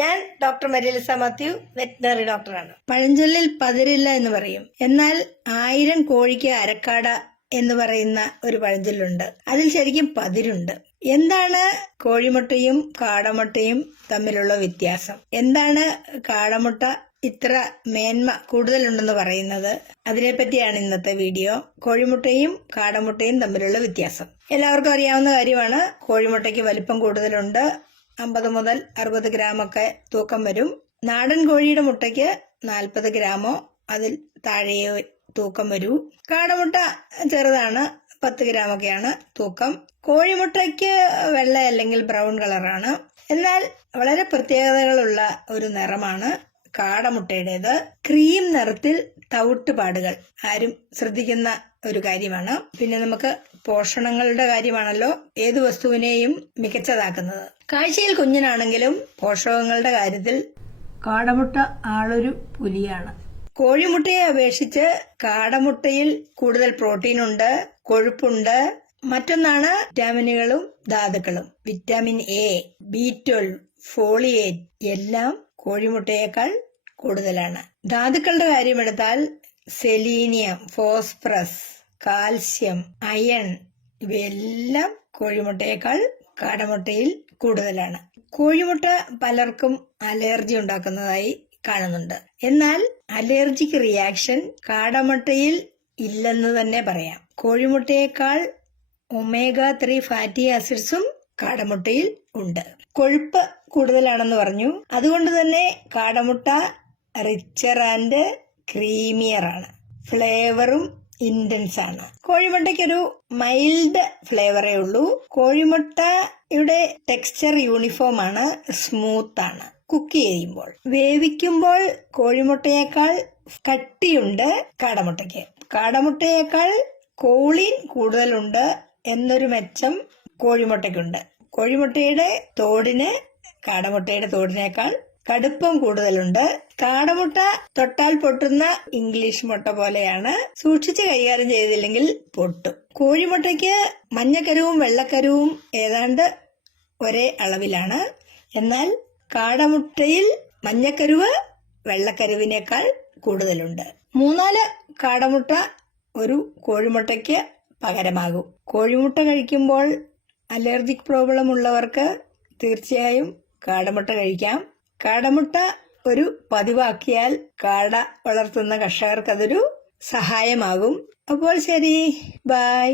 ഞാൻ doctor മരിയലിസ Mathew, veterinary ഡോക്ടറാണ്. പഴഞ്ചൊല്ലിൽ പതിരില്ല എന്ന് പറയും. എന്നാൽ 1000 കോഴിക്ക് അരക്കാട എന്ന് പറയുന്ന ഒരു പഴഞ്ചൊല്ലുണ്ട്. അതിൽ ശരിക്കും പതിരുണ്ട്. എന്താണ് കോഴിമുട്ടയും കാടമുട്ടയും തമ്മിലുള്ള വ്യത്യാസം? എന്താണ് കാടമുട്ട ഇത്ര മേന്മ കൂടുതലുണ്ടെന്ന് പറയുന്നത്? അതിനെപ്പറ്റിയാണ് ഇന്നത്തെ വീഡിയോ. കോഴിമുട്ടയും കാടമുട്ടയും തമ്മിലുള്ള വ്യത്യാസം എല്ലാവർക്കും അറിയാവുന്ന കാര്യമാണ്. കോഴിമുട്ടയ്ക്ക് വലിപ്പം കൂടുതലുണ്ട്. 50 മുതൽ 60 ഗ്രാമൊക്കെ തൂക്കം വരും. നാടൻ കോഴിയുടെ മുട്ടയ്ക്ക് 40 ഗ്രാമോ അതിൽ താഴെയോ തൂക്കം വരൂ. കാടമുട്ട ചെറുതാണ്, 10 ഗ്രാമൊക്കെയാണ് തൂക്കം. കോഴിമുട്ടയ്ക്ക് വെള്ള അല്ലെങ്കിൽ ബ്രൗൺ കളറാണ്. എന്നാൽ വളരെ പ്രത്യേകതകളുള്ള ഒരു നിറമാണ് കാടമുട്ടയുടേത്. ക്രീം നിറത്തിൽ തവിട്ട് പാടുകൾ ആരും ശ്രദ്ധിക്കുന്ന ഒരു കാര്യമാണ്. പിന്നെ നമുക്ക് പോഷണങ്ങളുടെ കാര്യമാണല്ലോ ഏത് വസ്തുവിനെയും മികച്ചതാക്കുന്നത്. കാഴ്ചയിൽ കുഞ്ഞിനാണെങ്കിലും പോഷകങ്ങളുടെ കാര്യത്തിൽ കാടമുട്ട ആളൊരു പുലിയാണ്. കോഴിമുട്ടയെ അപേക്ഷിച്ച് കാടമുട്ടയിൽ കൂടുതൽ പ്രോട്ടീൻ ഉണ്ട്, കൊഴുപ്പുണ്ട്. മറ്റൊന്നാണ് വിറ്റാമിനുകളും ധാതുക്കളും. വിറ്റാമിൻ എ, B12, ഫോളിയേറ്റ് എല്ലാം കോഴിമുട്ടയേക്കാൾ കൂടുതലാണ്. ധാതുക്കളുടെ കാര്യമെടുത്താൽ സെലീനിയം, ഫോസ്ഫറസ്, കാൽസ്യം, അയൺ ഇവയെല്ലാം കോഴിമുട്ടയേക്കാൾ കാടമുട്ടയിൽ കൂടുതലാണ്. കോഴിമുട്ട പലർക്കും അലർജി ഉണ്ടാക്കുന്നതായി കാണുന്നുണ്ട്. എന്നാൽ അലർജിക് റിയാക്ഷൻ കാടമുട്ടയിൽ ഇല്ലെന്ന് തന്നെ പറയാം. കോഴിമുട്ടയേക്കാൾ ഒമേഗ 3 ഫാറ്റി ആസിഡ്സും കാടമുട്ടയിൽ ഉണ്ട്. കൊഴുപ്പ് കൂടുതലാണെന്ന് പറഞ്ഞു. അതുകൊണ്ട് തന്നെ കാടമുട്ട റിച്ചർ ആൻഡ് ക്രീമിയർ ആണ്. ഫ്ലേവറും ഇന്റൻസ് ആണ്. കോഴിമുട്ടയ്ക്കൊരു മൈൽഡ് ഫ്ലേവറേ ഉള്ളൂ. കോഴിമുട്ടയുടെ ടെക്സ്ചർ യൂണിഫോം ആണ്, സ്മൂത്ത് ആണ്. കുക്ക് ചെയ്യുമ്പോൾ, വേവിക്കുമ്പോൾ കോഴിമുട്ടയേക്കാൾ കട്ടിയുണ്ട് കാടമുട്ടയ്ക്ക്. കാടമുട്ടയേക്കാൾ കോളിൻ കൂടുതലുണ്ട് എന്നൊരു മെച്ചം കോഴിമുട്ടയ്ക്കുണ്ട്. കോഴിമുട്ടയുടെ തോടിന് കാടമുട്ടയുടെ തോടിനേക്കാൾ കടുപ്പം കൂടുതലുണ്ട്. കാടമുട്ട തൊട്ടാൽ പൊട്ടുന്ന ഇംഗ്ലീഷ് മുട്ട പോലെയാണ്. സൂക്ഷിച്ച് കൈകാര്യം ചെയ്തില്ലെങ്കിൽ പൊട്ടും. കോഴിമുട്ടയ്ക്ക് മഞ്ഞക്കരുവും വെള്ളക്കരുവും ഏതാണ്ട് ഒരേ അളവിലാണ്. എന്നാൽ കാടമുട്ടയിൽ മഞ്ഞക്കരുവ് വെള്ളക്കരുവിനേക്കാൾ കൂടുതലുണ്ട്. 3-4 കാടമുട്ട ഒരു കോഴിമുട്ടയ്ക്ക് പകരമാകും. കോഴിമുട്ട കഴിക്കുമ്പോൾ അലർജിക് പ്രോബ്ലം ഉള്ളവർക്ക് തീർച്ചയായും കാടമുട്ട കഴിക്കാം. കാടമുട്ട ഒരു പതിവാക്കിയാൽ കാട വളർത്തുന്ന കർഷകർക്ക് അതൊരു സഹായമാകും. അപ്പോൾ ശരി, ബൈ.